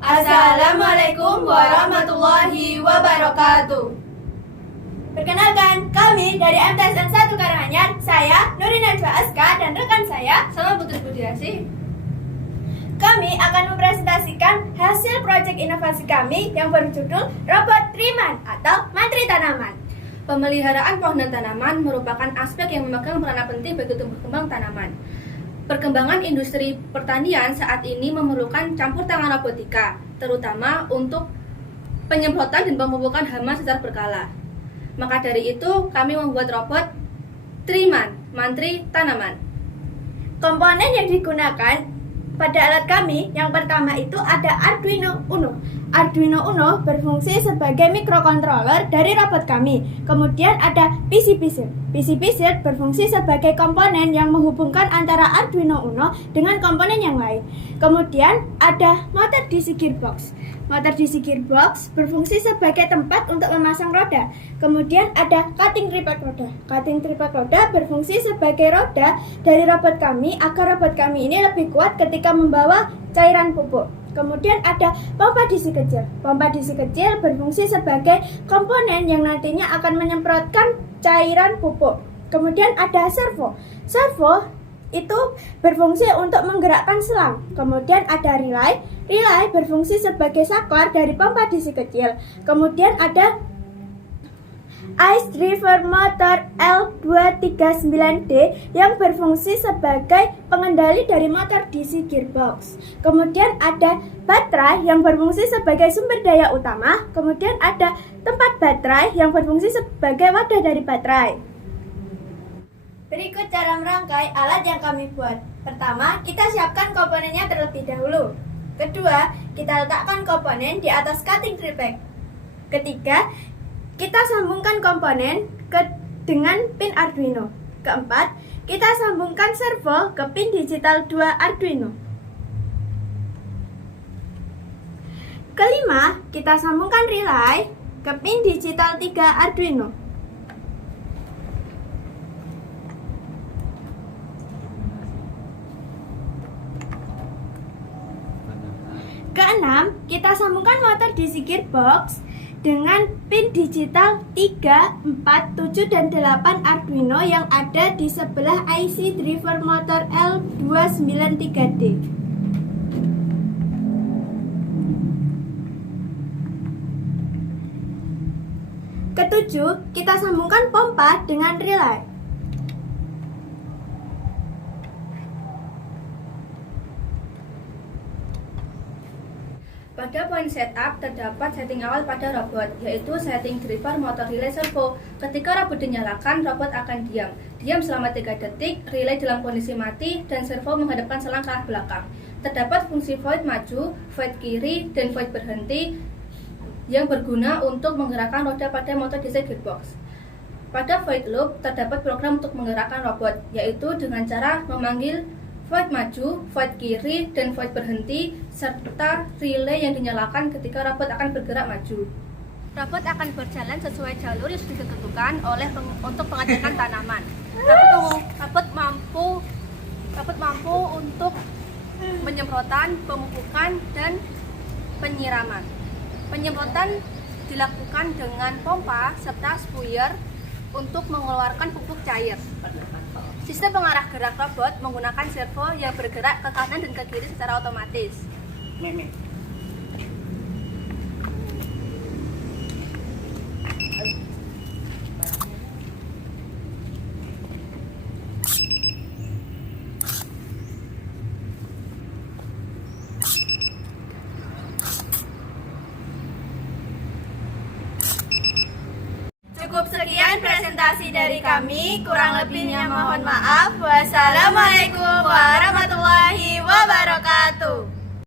Assalamualaikum warahmatullahi wabarakatuh. Perkenalkan, kami dari MTSN 1 Karanganyar, saya Nurin Najwa Aska dan rekan saya Sama Putri Budiasi. Kami akan mempresentasikan hasil proyek inovasi kami yang berjudul Robot Triman atau Mantri Tanaman. Pemeliharaan pohon dan tanaman merupakan aspek yang memegang peranan penting bagi tumbuh kembang tanaman. Perkembangan industri pertanian saat ini memerlukan campur tangan robotika, terutama untuk penyemprotan dan pemupukan hama secara berkala. Maka dari itu, kami membuat robot Triman, Mantri Tanaman. Komponen yang digunakan pada alat kami yang pertama itu ada Arduino Uno. Arduino Uno berfungsi sebagai microcontroller dari robot kami. Kemudian ada PCB-Z. PCB-Z berfungsi sebagai komponen yang menghubungkan antara Arduino Uno dengan komponen yang lain. Kemudian ada motor DC gearbox. Motor DC gearbox berfungsi sebagai tempat untuk memasang roda. Kemudian ada cutting tripack roda. Cutting tripack roda berfungsi sebagai roda dari robot kami agar robot kami ini lebih kuat ketika membawa cairan pupuk. Kemudian ada pompa DC kecil. Pompa DC kecil berfungsi sebagai komponen yang nantinya akan menyemprotkan cairan pupuk. Kemudian ada servo. Servo itu berfungsi untuk menggerakkan selang. Kemudian ada relay. Relay berfungsi sebagai saklar dari pompa DC kecil. Kemudian ada Ice Driver Motor L239D yang berfungsi sebagai pengendali dari motor DC gearbox. Kemudian ada baterai yang berfungsi sebagai sumber daya utama. Kemudian ada tempat baterai yang berfungsi sebagai wadah dari baterai. Berikut cara merangkai alat yang kami buat. Pertama, kita siapkan komponennya terlebih dahulu. Kedua, kita letakkan komponen di atas cutting tripack. Ketiga, kita sambungkan komponen dengan pin Arduino. Keempat, kita sambungkan servo ke pin digital 2 Arduino. Kelima, kita sambungkan relay ke pin digital 3 Arduino. Keenam, kita sambungkan motor DC gearbox dengan pin digital 3, 4, 7, dan 8 Arduino yang ada di sebelah IC driver motor L293D. Ketujuh, kita sambungkan pompa dengan relay. Pada poin setup terdapat setting awal pada robot, yaitu setting driver motor relay servo. Ketika robot dinyalakan, robot akan diam. Diam selama 3 detik, relay dalam kondisi mati, dan servo menghadapkan selang ke arah belakang. Terdapat fungsi void maju, void kiri, dan void berhenti yang berguna untuk menggerakkan roda pada motor DC gearbox. Pada void loop, terdapat program untuk menggerakkan robot, yaitu dengan cara memanggil void maju, void kiri, dan void berhenti, serta relay yang dinyalakan ketika robot akan bergerak maju. Robot akan berjalan sesuai jalur yang sudah ditentukan untuk pengecekan tanaman. Robot mampu untuk penyemprotan, pemupukan, dan penyiraman. Penyemprotan dilakukan dengan pompa serta sprayer untuk mengeluarkan pupuk cair. Sistem pengarah gerak robot menggunakan servo yang bergerak ke kanan dan ke kiri secara otomatis. Cukup sekian presentasi dari kami, kurang lebihnya mohon maaf. Wassalamualaikum warahmatullahi wabarakatuh.